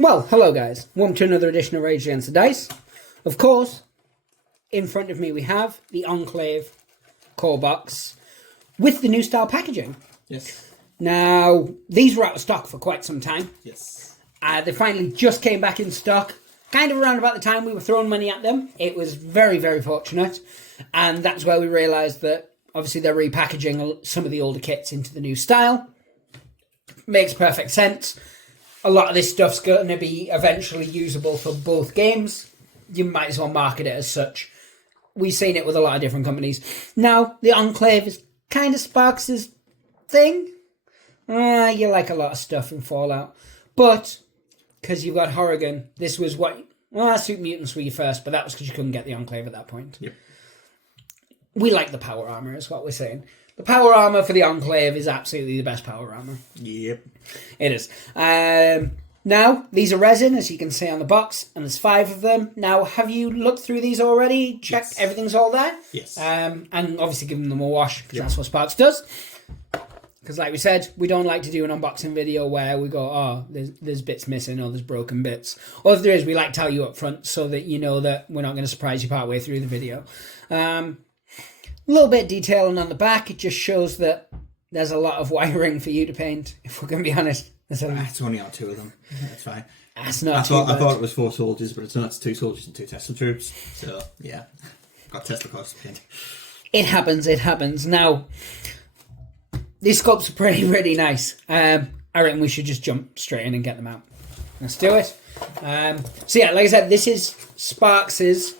Well, hello guys. Welcome to another edition of Rage Against the Dice. Of course, in front of me we have the Enclave core box with the new style packaging. Yes. Now, these were out of stock for quite some time. Yes. They finally just came back in stock, kind of around about the time we were throwing money at them. It was very, very fortunate. And that's where we realised that, obviously, they're repackaging some of the older kits into the new style. Makes perfect sense. A lot of this stuff's going to be eventually usable for both games. You might as well market it as such. We've seen it with a lot of different companies. Now, the Enclave is kind of Sparks' thing. You like a lot of stuff in Fallout. But, because you've got Horrigan, this was what... Well, Suit Mutants were your first, but that was because you couldn't get the Enclave at that point. Yep. We like the power armor, is what we're saying. The power armor for the Enclave is absolutely the best power armor. Yep. It is. Now, these are resin, as you can see on the box, and there's 5 of them. Now, have you looked through these already? Checked everything's all there? Yes. And obviously given them a wash, because that's what Sparks does. Because like we said, we don't like to do an unboxing video where we go, oh, there's bits missing or there's broken bits. Or if there is, we like to tell you up front so that you know that we're not going to surprise you partway through the video. A little bit of detailing on the back. It just shows that there's a lot of wiring for you to paint, if we're going to be honest. It's only on 2 of them. That's fine. That's not I too bad. thought it was 4 soldiers, but it's not. It's 2 soldiers and 2 Tesla troops. So, yeah. Got Tesla cars to paint. It happens. Now, these sculpts are pretty nice. I reckon we should just jump straight in and get them out. Let's do it. So yeah, like I said, this is Sparks'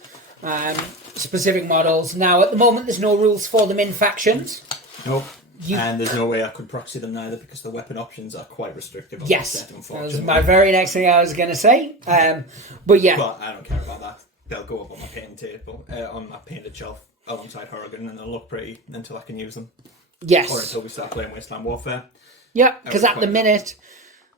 specific models. Now, at the moment, there's no rules for them in factions. Nope. And there's no way I could proxy them neither because the weapon options are quite restrictive. Yes, that was my very next thing I was going to say. But yeah. But I don't care about that. They'll go up on my painting table, on my painted shelf alongside Horrigan, and they'll look pretty until I can use them. Yes. Or until we start playing Wasteland Warfare. Yeah, because at the minute,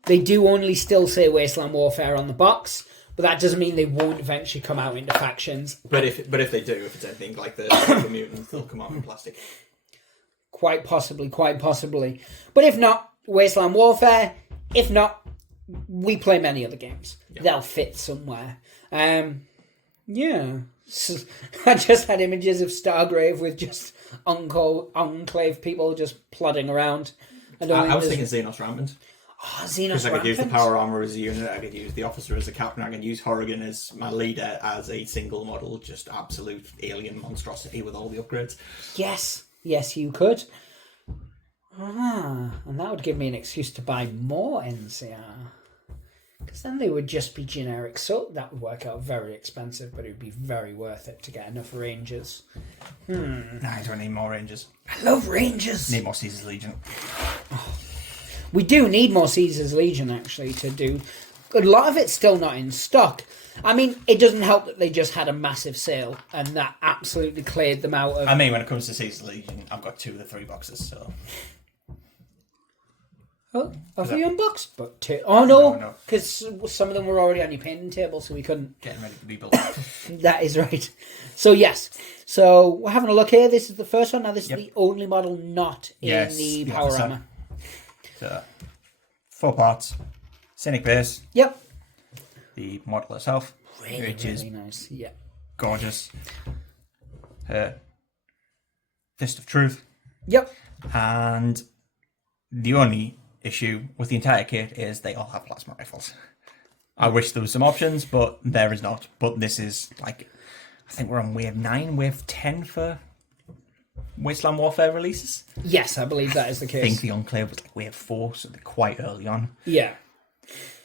they do only still say Wasteland Warfare on the box, but that doesn't mean they won't eventually come out into factions. But if they do, if it's anything like the mutants, they'll come out in plastic. Quite possibly. But if not, Wasteland Warfare. If not, we play many other games. Yep. They'll fit somewhere. Yeah. So, I just had images of Stargrave with just Enclave people just plodding around. I was thinking Xenos Rampant. Oh, Xenos Because I could use the Rampant. power armor as a unit, I could use the officer as a captain, I could use Horrigan as my leader as a single model, just absolute alien monstrosity with all the upgrades. Yes, you could. And that would give me an excuse to buy more NCR. Because then they would just be generic. So that would work out very expensive, but it would be very worth it to get enough Rangers. Nah, I don't need more Rangers. I love Rangers. Need more Caesar's Legion. We do need more Caesar's Legion, actually, to do. A lot of it's still not in stock. I mean, it doesn't help that they just had a massive sale, and that absolutely cleared them out of... I mean, when it comes to Caesar's Legion, I've got 2 of the 3 boxes, so... Oh, have we unboxed? But 2. Oh, no, because No. some of them were already on your painting table, so we couldn't... Getting ready to be built. That is right. So, yes. So, we're having a look here. This is the first one. Now, this is the only model not in the power armor. So, 4 parts. Scenic base. Yep. The model itself, which is nice. Yeah. gorgeous. Fist of Truth. Yep. And the only issue with the entire kit is they all have plasma rifles. I wish there was some options, but there is not. But this is like, I think we're on wave 9, wave 10 for Wasteland Warfare releases. Yes, I believe that is the case. I think the Enclave was like wave 4, so they're quite early on. Yeah.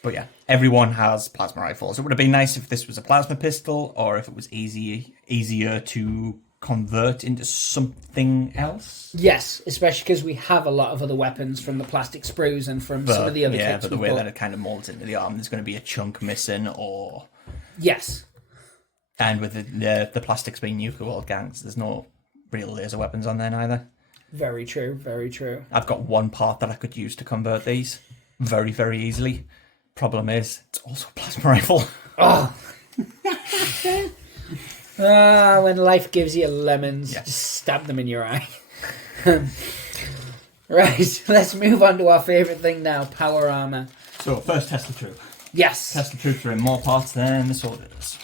But yeah, everyone has plasma rifles. It would have been nice if this was a plasma pistol, or if it was easier to convert into something else. Yes, especially because we have a lot of other weapons from the plastic sprues and from some of the other kits. Yeah, but the way that it kind of molds into the arm, there's going to be a chunk missing, or... Yes. And with the plastics being nuclear world gangs, there's no real laser weapons on there neither. Very true, very true. I've got 1 part that I could use to convert these very, very easily. Problem is, it's also a plasma rifle. Oh! When life gives you lemons, Yes. just stab them in your eye. Right, let's move on to our favourite thing now, power armour. So, first Tesla Troop. Yes. Tesla troops are in more parts than the soldiers.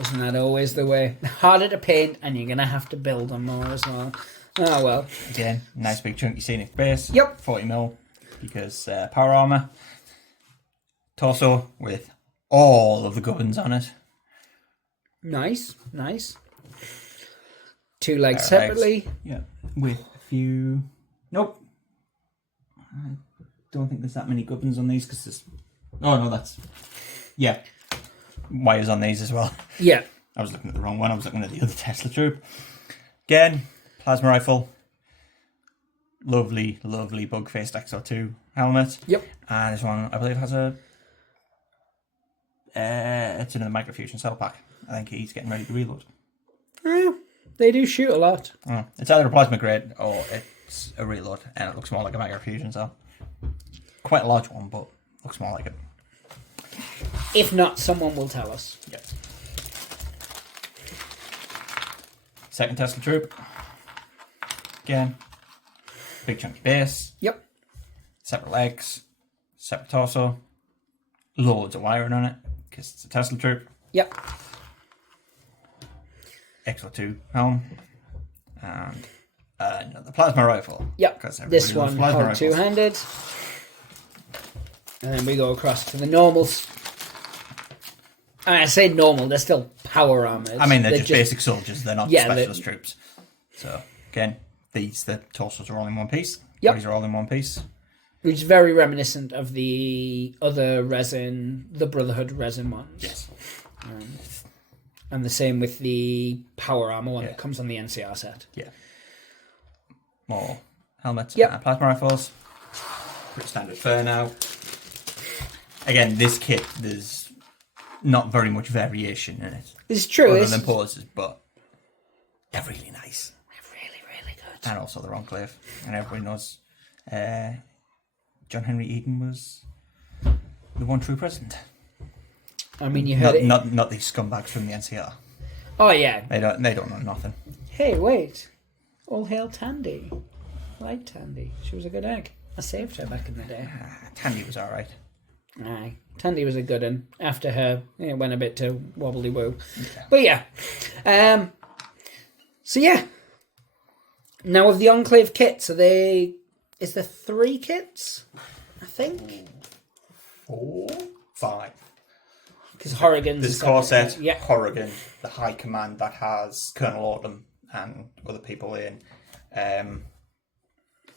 Isn't that always the way? Harder to paint, and you're going to have to build them more as well. Oh, well. Again, nice big chunky scenic base. Yep. 40mm, because power armor. Torso with all of the gubbins on it. Nice, nice. 2 legs separately. Yeah, with a few... Nope. I don't think there's that many gubbins on these, because there's... Oh, no, that's... Yeah. Wires on these as well. Yeah. I was looking at the wrong one. I was looking at the other Tesla troop. Again, plasma rifle. Lovely, lovely bug-faced XO2 helmet. Yep. And this one, I believe, has a... it's in a microfusion cell pack. I think he's getting ready to reload. They do shoot a lot. It's either a plasma grade or it's a reload, and it looks more like a microfusion cell. Quite a large one, but looks more like it. If not, someone will tell us. Yes. Second Tesla troop. Again, big chunky base. Yep. Separate legs, separate torso. Loads of wiring on it because it's a Tesla troop. Yep. XO2 helm and another plasma rifle. Yep. This one held two-handed. And then we go across to the normals. I say normal, they're still power armors. I mean, they're just basic soldiers. They're not specialist troops. So, again, the torsos are all in one piece. Yep. Bodies are all in one piece. Which is very reminiscent of the other resin, the Brotherhood resin ones. Yes. And the same with the power armor one that comes on the NCR set. Yeah. More helmets Yep. and plasma rifles. Pretty standard fare now. Again, this kit, there's not very much variation in it. It's true. Other than poses, but they're really nice. They're really, really good. And also they're Enclave. And everybody knows John Henry Eden was the one true president. I mean, you heard not these scumbags from the NCR. Oh, yeah. They don't know nothing. Hey, wait. All hail Tandy. I like Tandy. She was a good egg. I saved her back in the day. Tandy was alright. Aye. Tandy was a good one. After her, it went a bit to wobbly woo. Yeah. But yeah. So yeah. Now with the Enclave kits, is there 3 kits? I think. 4, 5. Because Horrigan's... There's Corset, yeah. Horrigan, the High Command that has Colonel Autumn and other people in.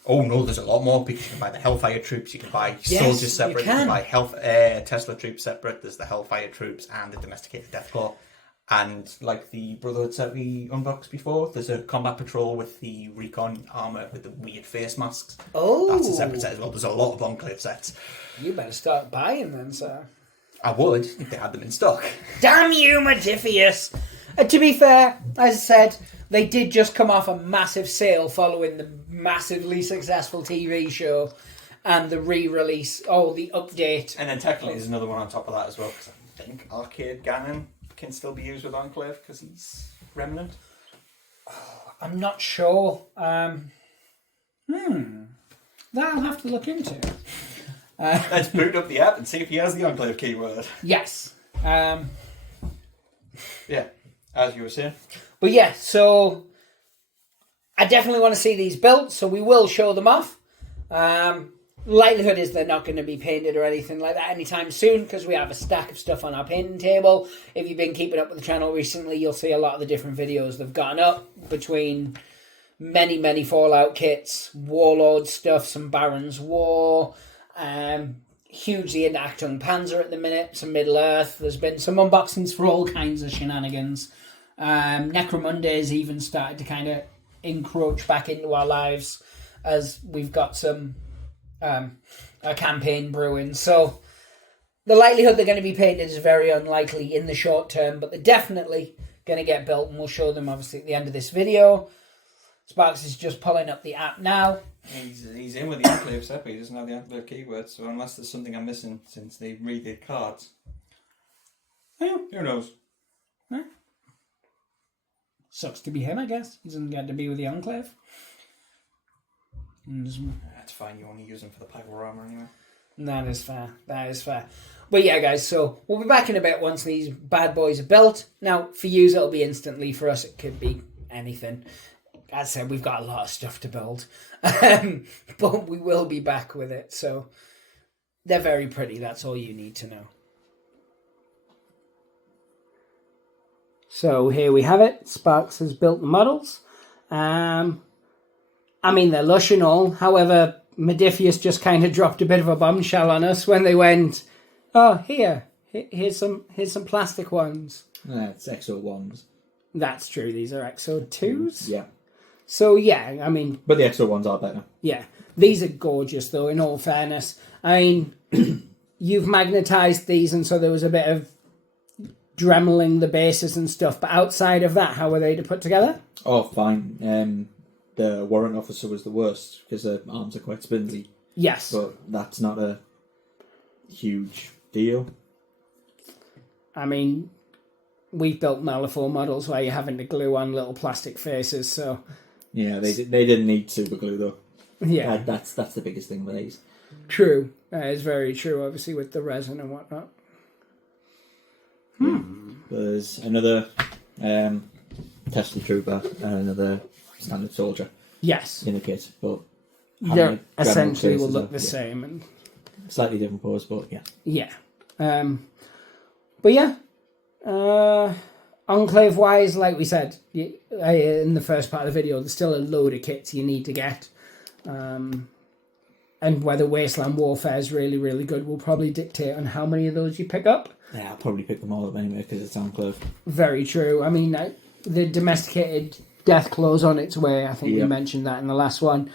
Oh no, there's a lot more because you can buy the Hellfire troops, you can buy soldiers separate, you can buy Tesla troops separate. There's the Hellfire troops and the Domesticated Deathclaw. And like the Brotherhood set we unboxed before, there's a Combat Patrol with the Recon armor with the weird face masks. Oh, that's a separate set as well. There's a lot of Enclave sets. You better start buying them, sir. I would if they had them in stock. Damn you, Modifius! To be fair, as I said, they did just come off a massive sale following the massively successful TV show and the re-release, the update. And then technically there's another one on top of that as well, because I think Arcade Ganon can still be used with Enclave because he's Remnant. I'm not sure. That I'll have to look into. Let's boot up the app and see if he has the Enclave keyword. Yes. Yeah, as you were saying. But yeah, so I definitely want to see these built, so we will show them off. Likelihood is they're not going to be painted or anything like that anytime soon because we have a stack of stuff on our painting table. If you've been keeping up with the channel recently, you'll see a lot of the different videos they've gotten up between many, many Fallout kits, Warlord stuff, some Baron's War, hugely into Achtung Panzer at the minute, some Middle-earth. There's been some unboxings for all kinds of shenanigans. Necromunday's even started to kind of encroach back into our lives as we've got some a campaign brewing. So the likelihood they're going to be painted is very unlikely in the short term, but they're definitely going to get built, and we'll show them obviously at the end of this video. Sparks is just pulling up the app now. He's in with the Enclave set, but he doesn't have the Enclave keyword, so unless there's something I'm missing since they redid cards. Yeah. Who knows? Yeah. Sucks to be him, I guess. He doesn't get to be with the Enclave. That's fine, you only use them for the power armor anyway. That is fair. That is fair. But yeah, guys, so we'll be back in a bit once these bad boys are built. Now, for you, it'll be instantly. For us, it could be anything. As I said, we've got a lot of stuff to build. But we will be back with it. So they're very pretty. That's all you need to know. So here we have it. Sparks has built the models. I mean, they're lush and all. However, Modifius just kind of dropped a bit of a bombshell on us when they went, oh, here's some plastic ones. It's Exo 1s. That's true. These are Exo 2s. Yeah. So, yeah, I mean... But the Exo 1s are better. Yeah. These are gorgeous, though, in all fairness. I mean, you've magnetized these, and so there was a bit of dremeling the bases and stuff. But outside of that, how were they to put together? Oh, fine. The warrant officer was the worst because her arms are quite spindly. Yes. But that's not a huge deal. I mean, we've built Malifaux models where you're having to glue on little plastic faces, so... Yeah, they didn't need super glue, though. Yeah. That's the biggest thing with these. True. That is very true, obviously, with the resin and whatnot. There's another Tesla Trooper and another standard soldier Yes. in the kit, but They essentially will faces look are- the same. And slightly different pose, but yeah. yeah. But yeah. Enclave-wise, like we said in the first part of the video, there's still a load of kits you need to get. And whether Wasteland Warfare is really, really good will probably dictate on how many of those you pick up. Yeah, I'll probably pick them all up anyway because it's Enclave. Very true. I mean, the domesticated Deathclaw's on its way. I think we Yep. mentioned that in the last one.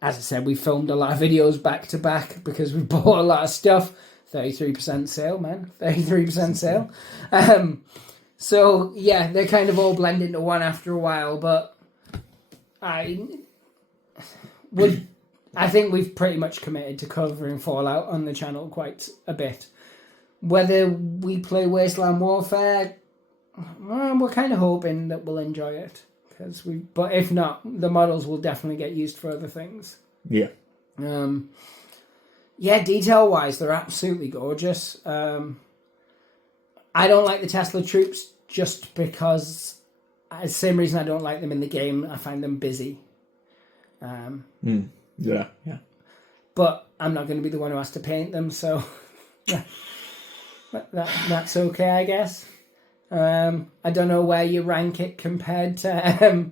As I said, we filmed a lot of videos back to back because we bought a lot of stuff. 33% sale, man. 33% sale. So, yeah, they kind of all blend into one after a while, but I think we've pretty much committed to covering Fallout on the channel quite a bit. Whether we play Wasteland Warfare, we're kind of hoping that we'll enjoy it. But if not, the models will definitely get used for other things. Yeah. Yeah, detail-wise, they're absolutely gorgeous. I don't like the Tesla troops just because, same reason I don't like them in the game, I find them busy. Yeah. But I'm not going to be the one who has to paint them, so that's okay, I guess. I don't know where you rank it compared to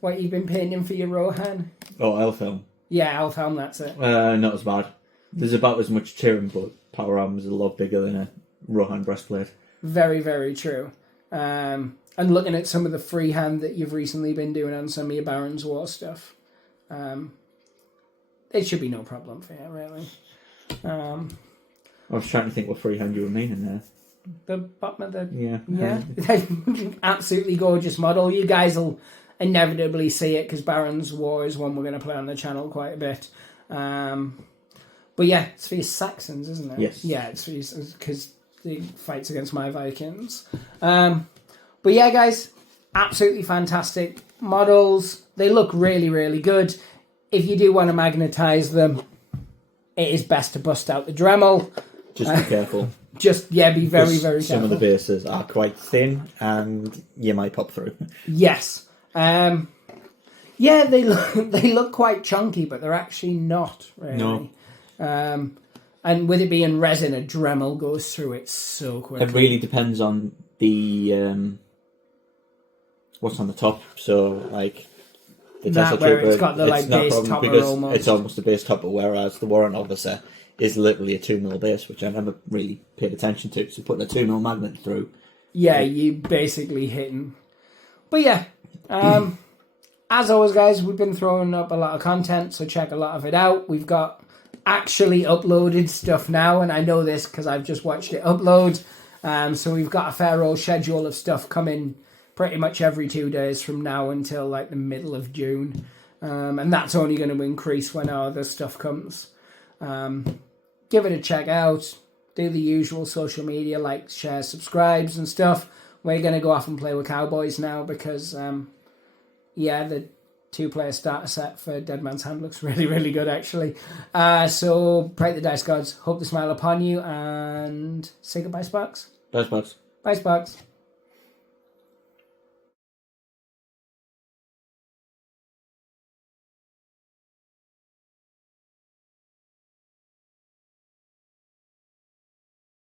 what you've been painting for your Rohan. Oh, Elfhelm. Yeah, Elfhelm, that's it. Not as bad. There's about as much cheering, but power armor is a lot bigger than a Rohan breastplate. Very, very true. And looking at some of the freehand that you've recently been doing on some of your Baron's War stuff, it should be no problem for you, really. I was trying to think what freehand you were meaning there. The bottom of the... Yeah. Absolutely gorgeous model. You guys will inevitably see it because Baron's War is one we're going to play on the channel quite a bit. But yeah, it's for your Saxons, isn't it? Yes. Yeah, it's for because the fights against my Vikings. But yeah, guys, absolutely fantastic models. They look really, really good. If you do want to magnetize them, it is best to bust out the Dremel. Just be careful. Just, yeah, be very, very careful. Some of the bases are quite thin and you might pop through. Yes. Yeah, they look quite chunky, but they're actually not, really. No. And with it being resin, a Dremel goes through it so quickly. It really depends on the what's on the top. So, like, the Tesla where Trooper, it's got the, like, not a base problem topper because almost. it's almost a base topper, whereas the Warrant Officer is literally a 2mm base, which I never really paid attention to. So putting a 2mm magnet through. Yeah, you basically hitting. But yeah, as always, guys, we've been throwing up a lot of content, so check a lot of it out. We've got actually uploaded stuff now, and I know this because I've just watched it upload. So we've got a fair old schedule of stuff coming pretty much every 2 days from now until like the middle of June. And that's only going to increase when our other stuff comes. Give it a check out. Do the usual social media, like, share, subscribes and stuff. We're going to go off and play with Cowboys now because, yeah, 2-player starter set for Dead Man's Hand looks really, really good, actually. So, pray the dice gods, hope they smile upon you, and say goodbye, Sparks. Bye, Sparks. Bye, Sparks.